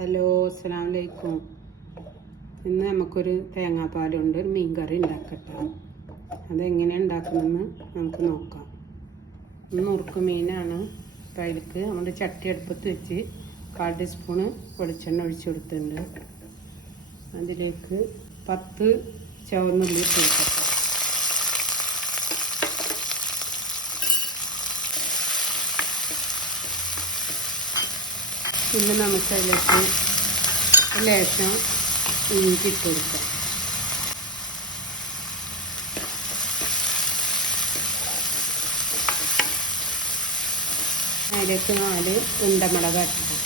Hello അസ്സാം വലൈക്കും ഇന്ന് നമുക്കൊരു തേങ്ങാപ്പാലുണ്ട് ഒരു മീൻ കറി ഉണ്ടാക്കട്ടെ. അതെങ്ങനെ ഉണ്ടാക്കണമെന്ന് നമുക്ക് നോക്കാം. നുറുക്ക് മീനാണ്. അപ്പം അതിലേക്ക് നമ്മുടെ ചട്ടി അടുപ്പത്ത് വെച്ച് കാൽ ടീസ്പൂണ് വെളിച്ചെണ്ണ ഒഴിച്ചു കൊടുത്തിട്ടുണ്ട്. അതിലേക്ക് പത്ത് ചവന്നുള്ളി കൊടുക്കട്ടെ പിന്നെ നമുക്ക് അതിലേക്ക് ലേശം ഇഞ്ചി ഇട്ട് കൊടുക്കാം. അതിലേക്ക് നാല് ഉണ്ടമുളക് ഇട്ടു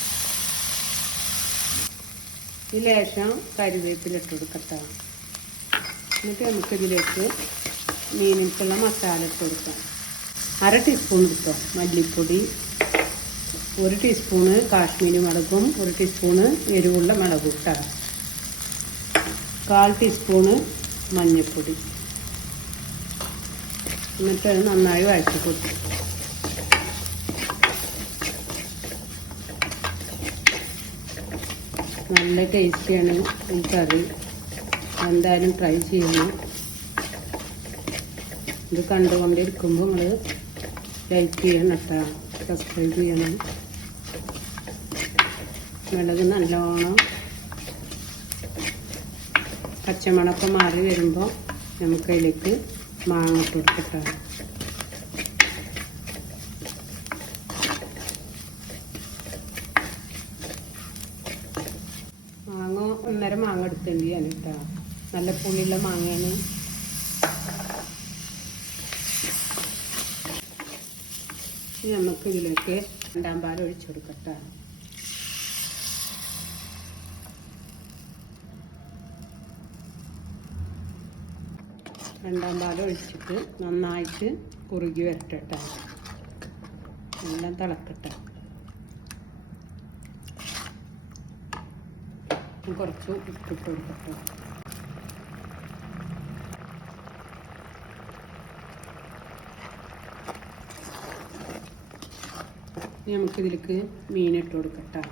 ഈ ലേശം കരിവേപ്പിലിട്ട് കൊടുക്കട്ടോ എന്നിട്ട് നമുക്കിതിലേക്ക് മീനിക്കുള്ള മസാല ഇട്ട് കൊടുക്കാം. അര ടീസ്പൂൺ എടുത്തോ മല്ലിപ്പൊടി ഒരു ടീസ്പൂണ് കാശ്മീരി മുളകും ഒരു ടീസ്പൂണ് എരിവുള്ള മുളകും ഇട്ടാ കാൽ ടീസ്പൂണ് മഞ്ഞൾപ്പൊടി. എന്നിട്ട് നന്നായി വഴറ്റി കൊടുക്കും. നല്ല ടേസ്റ്റിയാണ് ഈ കറി. എന്തായാലും ട്രൈ ചെയ്യണം. ഇത് കണ്ടുകൊണ്ടിരിക്കുമ്പോൾ നമ്മൾ ലൈക്ക് ചെയ്യണം കേട്ടോ. സബ്സ്ക്രൈബ് ചെയ്യണം. മുളക് നല്ലോണം പച്ചമുളക് മാറി വരുമ്പോൾ നമുക്ക് നമുക്കതിലേക്ക് മാങ്ങ ഇട്ട് മാങ്ങ ഒന്നര മാങ്ങ എടുത്തിട്ടുണ്ട് ഞാൻ നല്ല പുളിയുള്ള മാങ്ങയാണ്. നമുക്ക് ഇതിലേക്ക് രണ്ടാം പാൽ ഒഴിച്ചു കൊടുക്കട്ടെ. രണ്ടാം പാൽ ഒഴിച്ചിട്ട് നന്നായിട്ട് കുറുകി വരട്ടെ എല്ലാം തിളക്കട്ടെ. കുറച്ച് ഉപ്പിട്ട് കൊടുക്കട്ടെ. നമുക്കിതിലേക്ക് മീനിട്ട് കൊടുക്കട്ടെ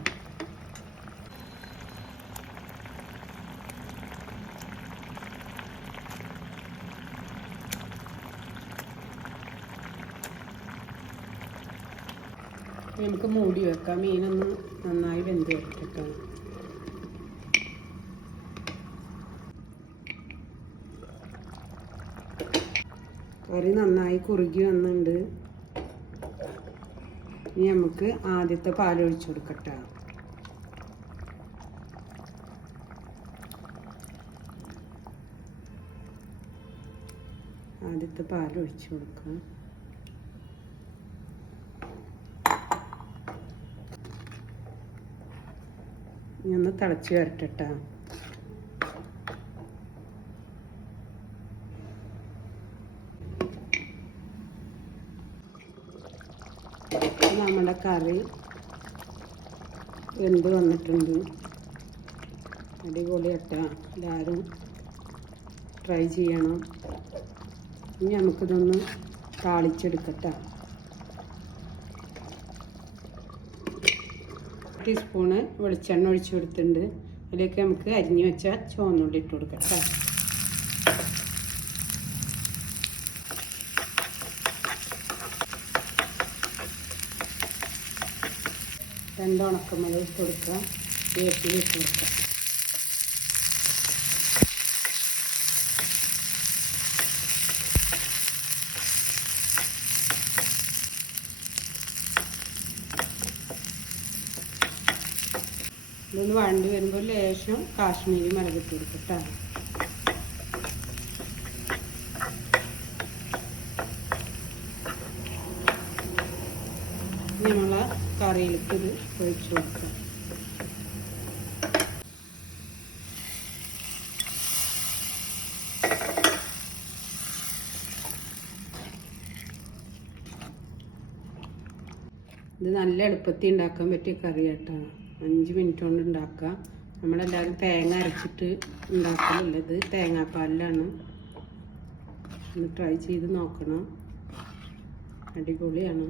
ഇനി നമുക്ക് മൂടി വെക്കാം. മീനൊന്ന് നന്നായി വെന്ത് വെച്ചിട്ടാണ് കറി നന്നായി കുറുകി വന്നിട്ടുണ്ട്. ഇനി നമുക്ക് ആദ്യത്തെ പാലൊഴിച്ചു കൊടുക്കട്ടെ. ആദ്യത്തെ പാലൊഴിച്ചു കൊടുക്കാം. ഇനി ഒന്ന് തിളച്ച് വരട്ടെ നമ്മുടെ കറി വെന്ത് വന്നിട്ടുണ്ട്. അടിപൊളിയട്ട. എല്ലാവരും ട്രൈ ചെയ്യണം. ഇനി നമുക്കിതൊന്ന് താളിച്ചെടുക്കട്ടെ. ടീസ്പൂണ് വെളിച്ചെണ്ണ ഒഴിച്ചു കൊടുത്തിട്ടുണ്ട്. അതിലേക്ക് നമുക്ക് അരിഞ്ഞു വെച്ച ചുവന്നുള്ളി ഇട്ട് കൊടുക്കട്ടെ രണ്ട് ഉണക്കമുളക് ഇട്ട് കൊടുക്കുക വേപ്പില ഇട്ട് കൊടുക്കുക ഇതൊന്ന് വണ്ടി വരുമ്പോൾ ലേശം കാശ്മീരി മുളക് ഇട്ട് കൊടുക്കട്ടോ ഇങ്ങനെയുള്ള കറിയിലേക്ക് ഇത് ഒഴിച്ചു കൊടുക്കാം. ഇത് നല്ല എളുപ്പത്തിൽ ഉണ്ടാക്കാൻ പറ്റിയ കറി കേട്ടാണ് അഞ്ച് മിനിറ്റ് കൊണ്ട് ഉണ്ടാക്കാം നമ്മളെല്ലാവരും തേങ്ങ അരച്ചിട്ട് ഉണ്ടാക്കലല്ല. ഇത് തേങ്ങാപ്പാലിലാണ്. ഒന്ന് ട്രൈ ചെയ്ത് നോക്കണം. അടിപൊളിയാണ്.